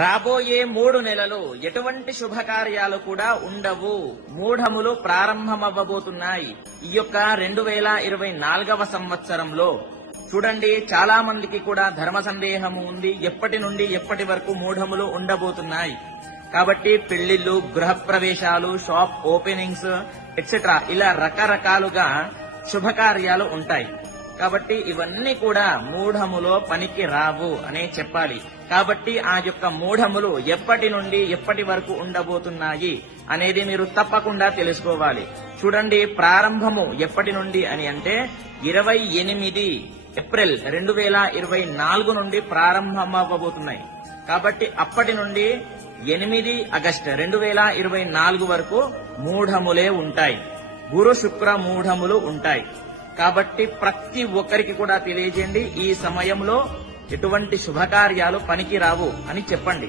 రాబోయే 3 నెలలు ఎటువంటి శుభకార్యాలు కూడా ఉండవు. మూఢములు ప్రారంభమవ్వబోతున్నాయి. ఈ యొక్క 2024వ సంవత్సరంలో చూడండి, చాలా మందికి కూడా ధర్మ సందేహము ఉంది. ఎప్పటి నుండి ఎప్పటి వరకు మూఢములు ఉండబోతున్నాయి. కాబట్టి పెళ్లిళ్లు, గృహప్రవేశాలు, షాప్ ఓపెనింగ్స్ ఎక్సెట్రా ఇలా రకరకాలుగా శుభకార్యాలు ఉంటాయి. కాబట్టి ఇవన్నీ కూడా మూఢములో పనికి రావు అనే చెప్పాలి. కాబట్టి ఆ యొక్క మూఢములు ఎప్పటి నుండి ఎప్పటి వరకు ఉండబోతున్నాయి అనేది మీరు తప్పకుండా తెలుసుకోవాలి. చూడండి, ప్రారంభము ఎప్పటి నుండి అని అంటే 28 ఏప్రిల్ 2024 నుండి ప్రారంభమవ్వబోతున్నాయి. కాబట్టి అప్పటి నుండి 8 ఆగస్టు 2024 వరకు మూఢములే ఉంటాయి. గురు శుక్ర మూఢములు ఉంటాయి. కాబట్టి ప్రతి ఒక్కరికి కూడా తెలియజేయండి, ఈ సమయంలో ఎటువంటి శుభకార్యాలు పనికి రావు అని చెప్పండి.